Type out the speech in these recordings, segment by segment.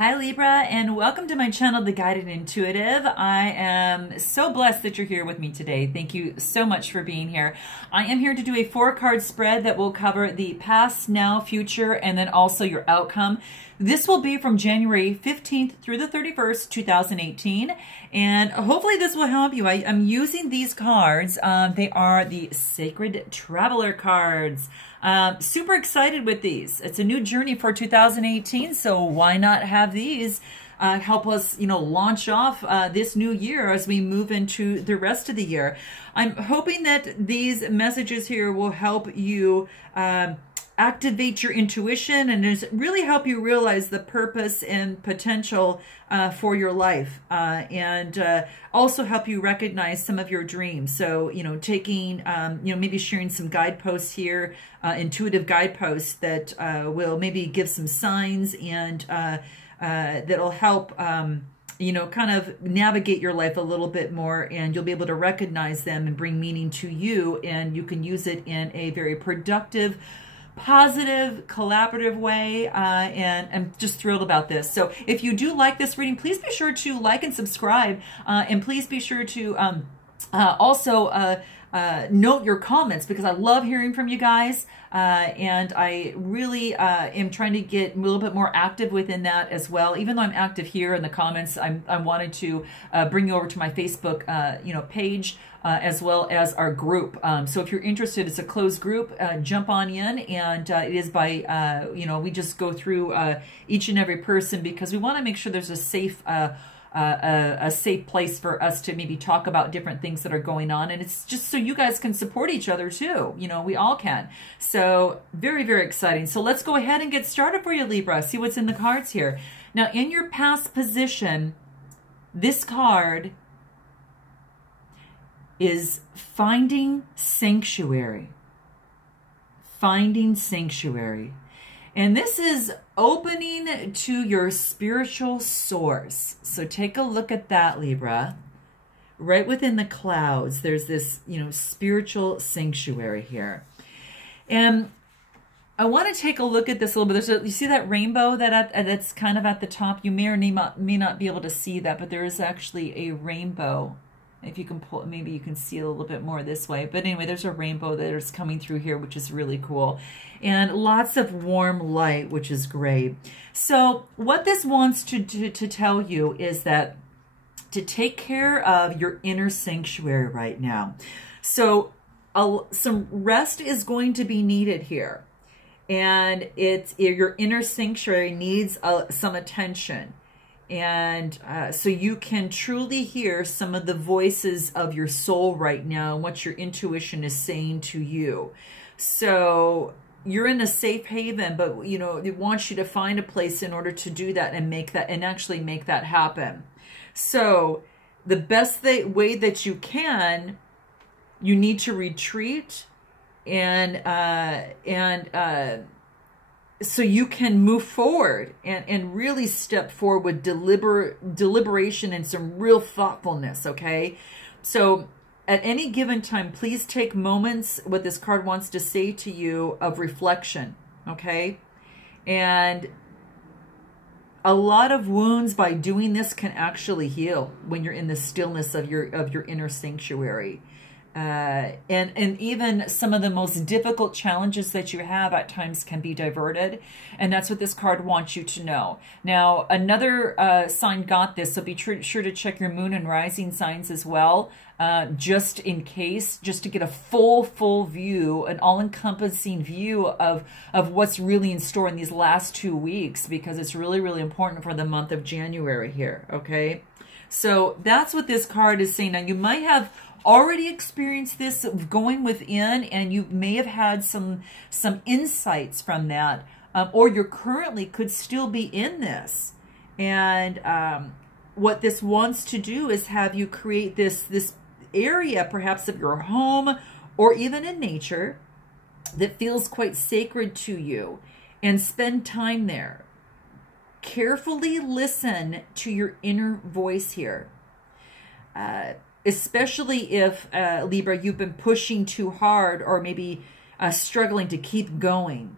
Hi Libra, and welcome to my channel, The Guided Intuitive. I am so blessed that you're here with me today. Thank you so much for being here. I am here to do a 4-card spread that will cover the past, now, future, and then also your outcome. This will be from January 15th through the 31st, 2018, and hopefully this will help you. I'm using these cards. They are the Sacred Traveler cards. Super excited with these. It's a new journey for 2018, so why not have these help us, launch off this new year as we move into the rest of the year. I'm hoping that these messages here will help you activate your intuition and just really help you realize the purpose and potential for your life, and also help you recognize some of your dreams. So, taking, maybe sharing some guideposts here, intuitive guideposts that will maybe give some signs and that'll help, kind of navigate your life a little bit more, and you'll be able to recognize them and bring meaning to you, and you can use it in a very productive, positive, collaborative way, and I'm just thrilled about this. So if you do like this reading, please be sure to like and subscribe, and please be sure to also note your comments, because I love hearing from you guys, and I really am trying to get a little bit more active within that as well. Even though I'm active here in the comments, I wanted to bring you over to my Facebook page, as well as our group. So if you're interested, it's a closed group. Jump on in, and it is by, we just go through each and every person, because we want to make sure there's a safe place for us to maybe talk about different things that are going on. And it's just so you guys can support each other too. We all can. So very, very exciting. So let's go ahead and get started for you, Libra. See what's in the cards here. Now, in your past position, this card is finding sanctuary. Finding sanctuary. And this is opening to your spiritual source. So take a look at that, Libra. Right within the clouds, there's this, spiritual sanctuary here. And I want to take a look at this a little bit. You see that rainbow that's kind of at the top? You may or may not be able to see that, but there is actually a rainbow. If you can pull, maybe you can see a little bit more this way. But anyway, there's a rainbow that is coming through here, which is really cool. And lots of warm light, which is great. So what this wants to tell you is that to take care of your inner sanctuary right now. So some rest is going to be needed here. And your inner sanctuary needs some attention. And so you can truly hear some of the voices of your soul right now and what your intuition is saying to you. So you're in a safe haven, but it wants you to find a place in order to do that and actually make that happen. So the best way that you can, you need to retreat and so you can move forward and really step forward with deliberation and some real thoughtfulness, okay? So at any given time, please take moments, what this card wants to say to you, of reflection, okay? And a lot of wounds by doing this can actually heal when you're in the stillness of your inner sanctuary. And even some of the most difficult challenges that you have at times can be diverted. And that's what this card wants you to know. Now, another sign got this, so be sure to check your moon and rising signs as well, just in case, just to get a full view, an all-encompassing view of what's really in store in these last 2 weeks, because it's really, really important for the month of January here, okay? So that's what this card is saying. Now, you might have already experienced this going within, and you may have had some insights from that, or you currently could still be in this. And what this wants to do is have you create this area, perhaps of your home or even in nature, that feels quite sacred to you, and spend time there. Carefully listen to your inner voice here. Especially if, Libra, you've been pushing too hard, or maybe struggling to keep going.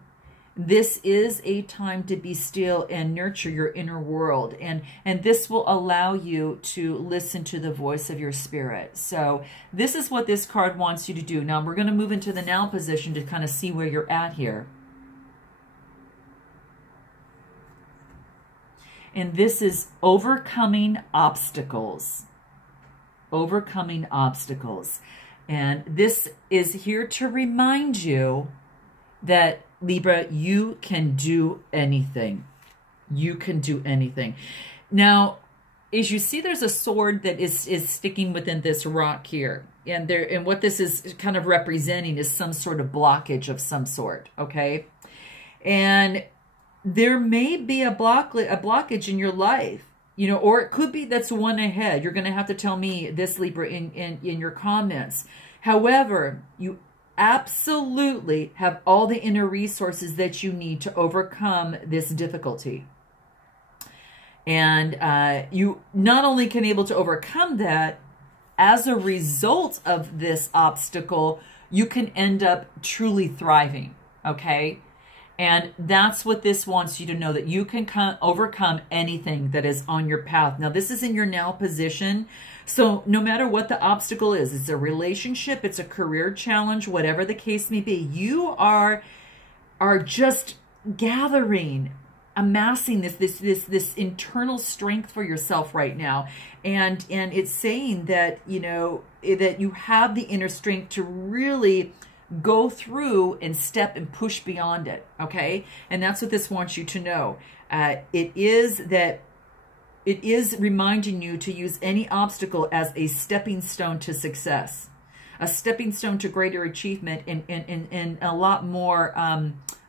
this is a time to be still and nurture your inner world. And this will allow you to listen to the voice of your spirit. So this is what this card wants you to do. Now we're going to move into the now position to kind of see where you're at here. And this is overcoming obstacles. Overcoming obstacles. And this is here to remind you that, Libra, you can do anything. You can do anything. Now, as you see, there's a sword that is sticking within this rock here. And what this is kind of representing is some sort of blockage of some sort, okay? And there may be a blockage in your life, you know, or it could be that's one ahead. You're going to have to tell me this, Libra, in your comments. However, you absolutely have all the inner resources that you need to overcome this difficulty. And you not only can able to overcome that, as a result of this obstacle, you can end up truly thriving, okay? And that's what this wants you to know, that you can overcome anything that is on your path. Now, this is in your now position. So no matter what the obstacle is, it's a relationship, it's a career challenge, whatever the case may be, you are just gathering, amassing this internal strength for yourself right now. And it's saying that, you know, that you have the inner strength to really go through and step and push beyond it, okay? And that's what this wants you to know. It is reminding you to use any obstacle as a stepping stone to success, a stepping stone to greater achievement and a lot more,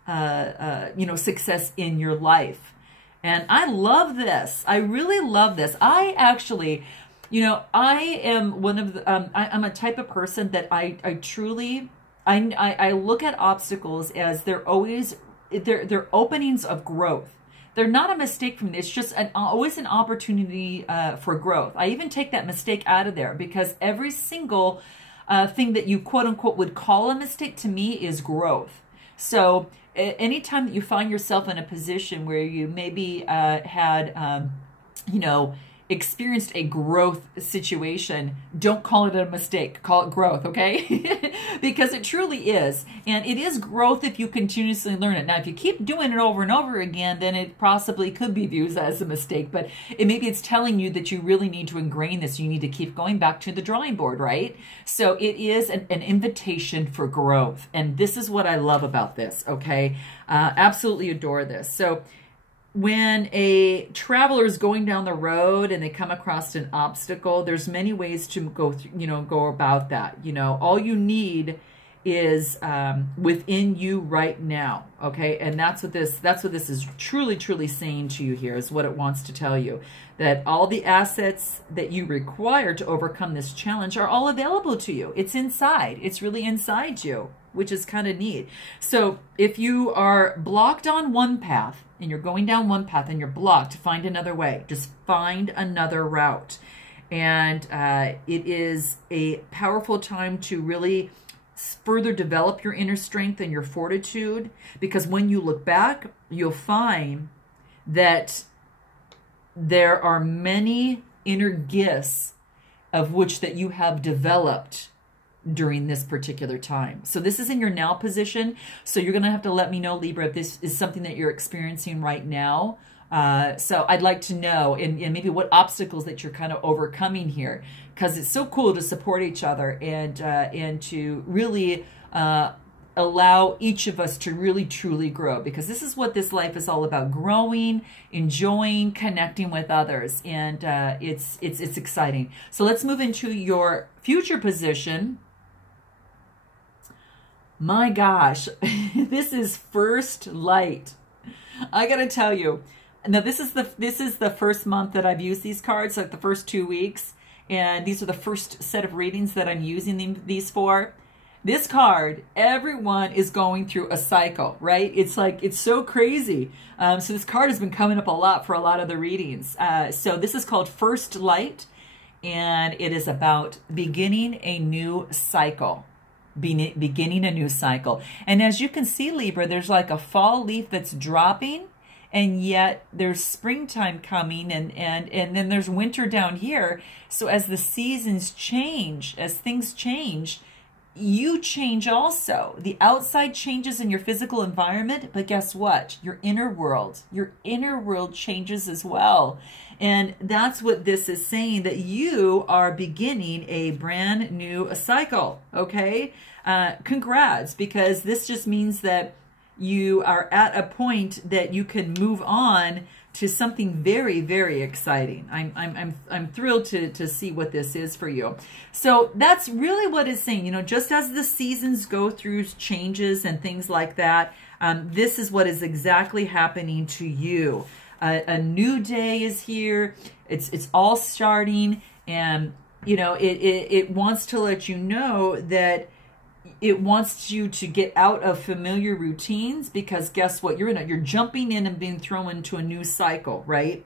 you know, success in your life. And I love this. I really love this. I actually, you know, I am one of the, I'm a type of person that I truly, I look at obstacles as they're always, they're openings of growth. They're not a mistake for me. It's just always an opportunity for growth. I even take that mistake out of there, because every single thing that you quote unquote would call a mistake to me is growth. So anytime that you find yourself in a position where you maybe had, you know, experienced a growth situation, don't call it a mistake, call it growth, okay? Because it truly is. And it is growth if you continuously learn it. Now, if you keep doing it over and over again, then it possibly could be viewed as a mistake, but maybe it's telling you that you really need to ingrain this. You need to keep going back to the drawing board, right? So it is an invitation for growth. And this is what I love about this, okay? Absolutely adore this. So when a traveler is going down the road and they come across an obstacle, there's many ways to go through, you know, go about that. You know, all you need is within you right now, okay? And that's what this is truly saying to you here, is what it wants to tell you, that all the assets that you require to overcome this challenge are all available to you. It's inside. It's really inside you, which is kind of neat. So if you are blocked on one path and you're going down one path and you're blocked, find another way. Just find another route. And it is a powerful time to really further develop your inner strength and your fortitude, because when you look back, you'll find that there are many inner gifts of which that you have developed during this particular time. So this is in your now position. So you're going to have to let me know, Libra, if this is something that you're experiencing right now. So I'd like to know, and maybe what obstacles that you're kind of overcoming here, because it's so cool to support each other and to really allow each of us to really truly grow, because this is what this life is all about: growing, enjoying, connecting with others, and it's exciting. So let's move into your future position. My gosh, this is first light. I gotta tell you. Now this is the first month that I've used these cards, like the first 2 weeks, and these are the first set of readings that I'm using these for. This card, everyone is going through a cycle, right? It's like, it's so crazy. So this card has been coming up a lot for a lot of the readings. So this is called First Light, and it is about beginning a new cycle. beginning a new cycle. And as you can see, Libra, there's like a fall leaf that's dropping, and yet there's springtime coming, and then there's winter down here. So as the seasons change, as things change, you change also. The outside changes in your physical environment, but guess what? Your inner world changes as well. And that's what this is saying, that you are beginning a brand new cycle, okay? Congrats, because this just means that you are at a point that you can move on to something very, very exciting. I'm thrilled to see what this is for you. So that's really what it's saying. You know, just as the seasons go through changes and things like that, this is what is exactly happening to you. A new day is here. It's all starting, and you know it wants to let you know that it wants you to get out of familiar routines, because guess what? You're jumping in and being thrown into a new cycle, right?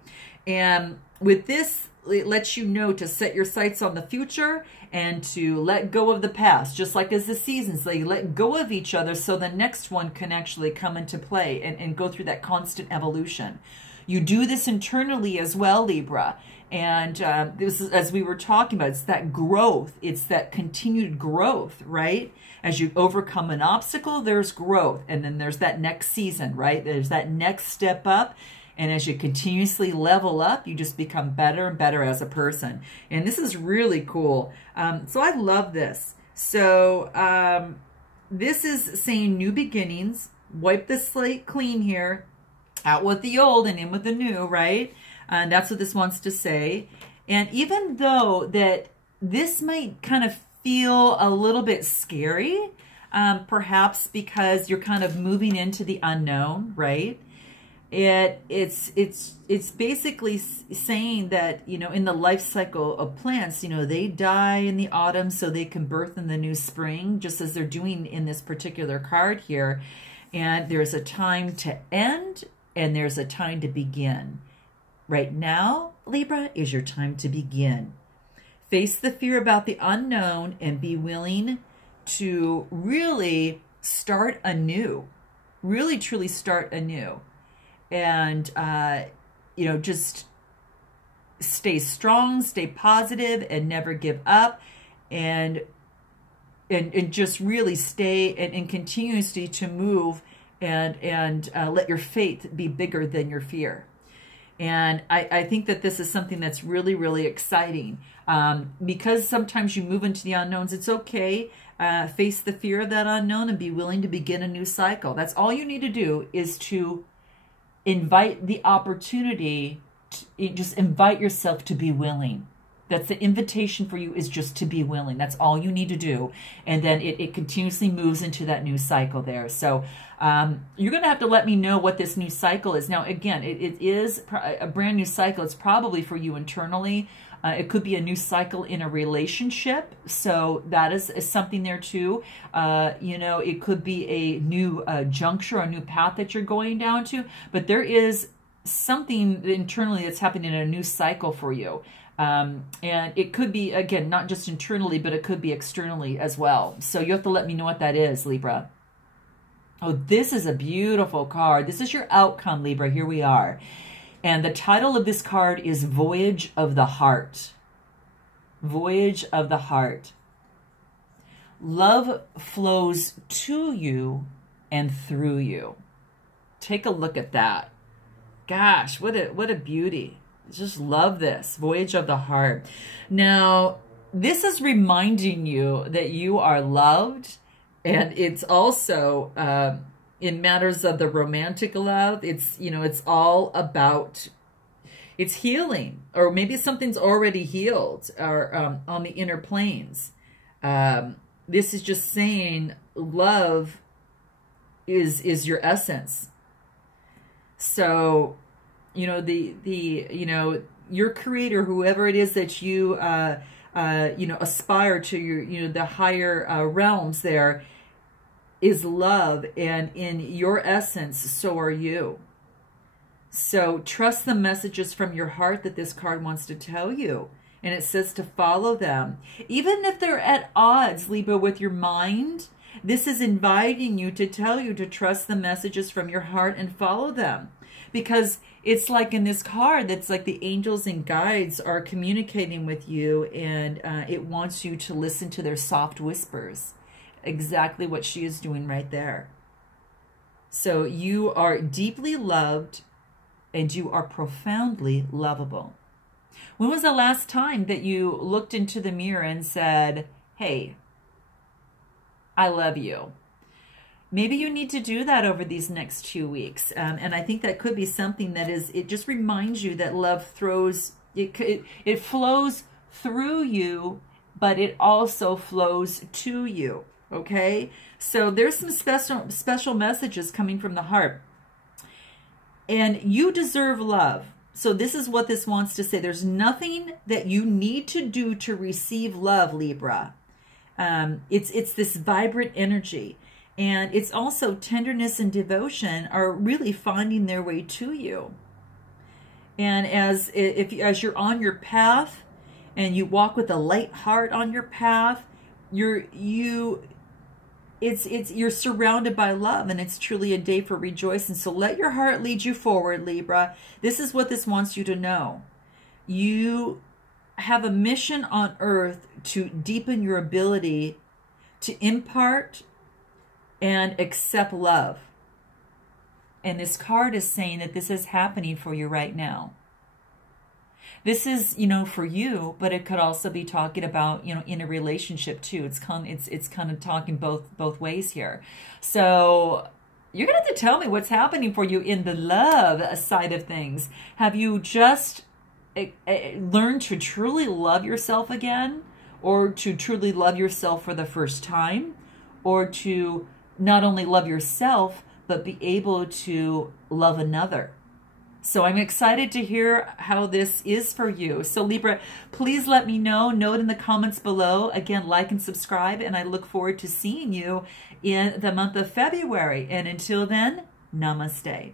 And with this, it lets you know to set your sights on the future and to let go of the past, just like as the seasons, they let go of each other so the next one can actually come into play and go through that constant evolution. You do this internally as well, Libra. And this is, as we were talking about, it's that growth. It's that continued growth, right? As you overcome an obstacle, there's growth. And then there's that next season, right? There's that next step up. And as you continuously level up, you just become better and better as a person. And this is really cool. So I love this. So this is saying new beginnings. Wipe the slate clean here. Out with the old and in with the new, right? And that's what this wants to say. And even though that this might kind of feel a little bit scary, perhaps because you're kind of moving into the unknown, right? It's basically saying that, you know, in the life cycle of plants, you know, they die in the autumn so they can birth in the new spring, just as they're doing in this particular card here. And there's a time to end and there's a time to begin. Right now, Libra, is your time to begin. Face the fear about the unknown and be willing to really start anew. Really, truly start anew. And, you know, just stay strong, stay positive, and never give up. And just really stay and continuously to move and let your faith be bigger than your fear. And I think that this is something that's really, really exciting. Because sometimes you move into the unknowns, it's okay. Face the fear of that unknown and be willing to begin a new cycle. That's all you need to do, is to invite the opportunity, just invite yourself to be willing. That's the invitation for you, is just to be willing. That's all you need to do. And then it continuously moves into that new cycle there. So you're going to have to let me know what this new cycle is. Now, again, it is a brand new cycle. It's probably for you internally. It could be a new cycle in a relationship. So that is something there too. You know, it could be a new juncture, a new path that you're going down to. But there is something internally that's happening in a new cycle for you. And it could be, again, not just internally, but it could be externally as well. So you have to let me know what that is, Libra. Oh, this is a beautiful card. This is your outcome, Libra. Here we are. And the title of this card is Voyage of the Heart. Voyage of the Heart. Love flows to you and through you. Take a look at that. Gosh, what a beauty. Just love this. Voyage of the Heart. Now, this is reminding you that you are loved, and it's also in matters of the romantic love. It's, you know, it's all about, it's healing, or maybe something's already healed, or on the inner planes. This is just saying love is your essence. So, you know, you know, your creator, whoever it is that you, you know, aspire to, your, you know, the higher realms there, is love. And in your essence, so are you. So trust the messages from your heart that this card wants to tell you. And it says to follow them. Even if they're at odds, Libra, with your mind, this is inviting you to tell you to trust the messages from your heart and follow them. Because it's like in this card, that's like the angels and guides are communicating with you, and it wants you to listen to their soft whispers. Exactly what she is doing right there. So you are deeply loved and you are profoundly lovable. When was the last time that you looked into the mirror and said, hey, I love you? Maybe you need to do that over these next 2 weeks. And I think that could be something that is, it just reminds you that love flows through you, but it also flows to you. Okay? So there's some special messages coming from the heart. And you deserve love. So this is what this wants to say. There's nothing that you need to do to receive love, Libra. It's this vibrant energy. And it's also tenderness and devotion are really finding their way to you. And as you're on your path and you walk with a light heart on your path, you're surrounded by love, and it's truly a day for rejoicing. So let your heart lead you forward, Libra. This is what this wants you to know. You have a mission on earth to deepen your ability to impart and accept love. And this card is saying that this is happening for you right now. This is, for you, but it could also be talking about, in a relationship too. It's kind of talking both ways here. So you're going to have to tell me what's happening for you in the love side of things. Have you just learned to truly love yourself again, or to truly love yourself for the first time, or to not only love yourself, but be able to love another? So I'm excited to hear how this is for you. So Libra, please let me know. Note in the comments below. Again, like and subscribe, and I look forward to seeing you in the month of February. And until then, namaste.